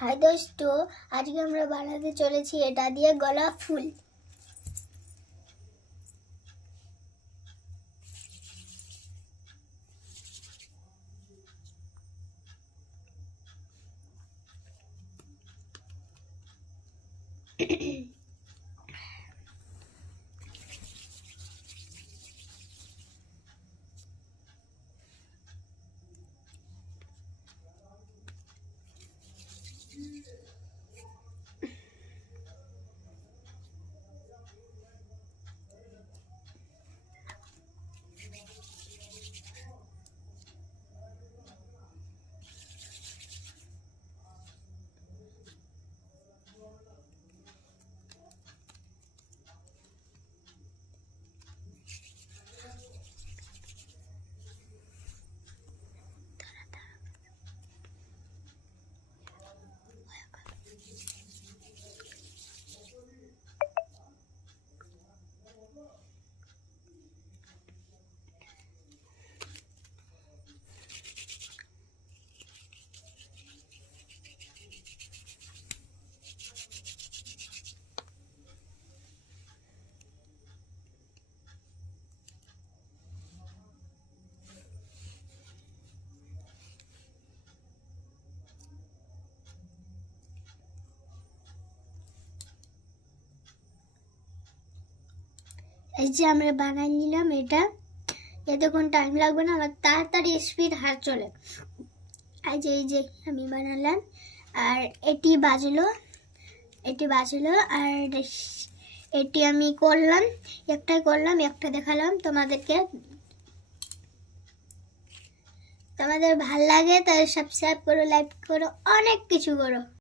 High দোস্ত, আজকে আমরা বানাতে চলেছি এটা দিয়ে গোলাপ ফুল। এই যে আমরা বানাই নিলাম এটা, এতক্ষণ টাইম লাগবে না, আমার তাড়াতাড়ি স্পিড হাত চলে। এই যে আমি বানালাম, আর এটি বাজলো আর এটি আমি করলাম, একটা দেখালাম তোমাদেরকে। তোমাদের ভাল লাগে তাহলে সাবস্ক্রাইব করো, লাইক করো, অনেক কিছু করো।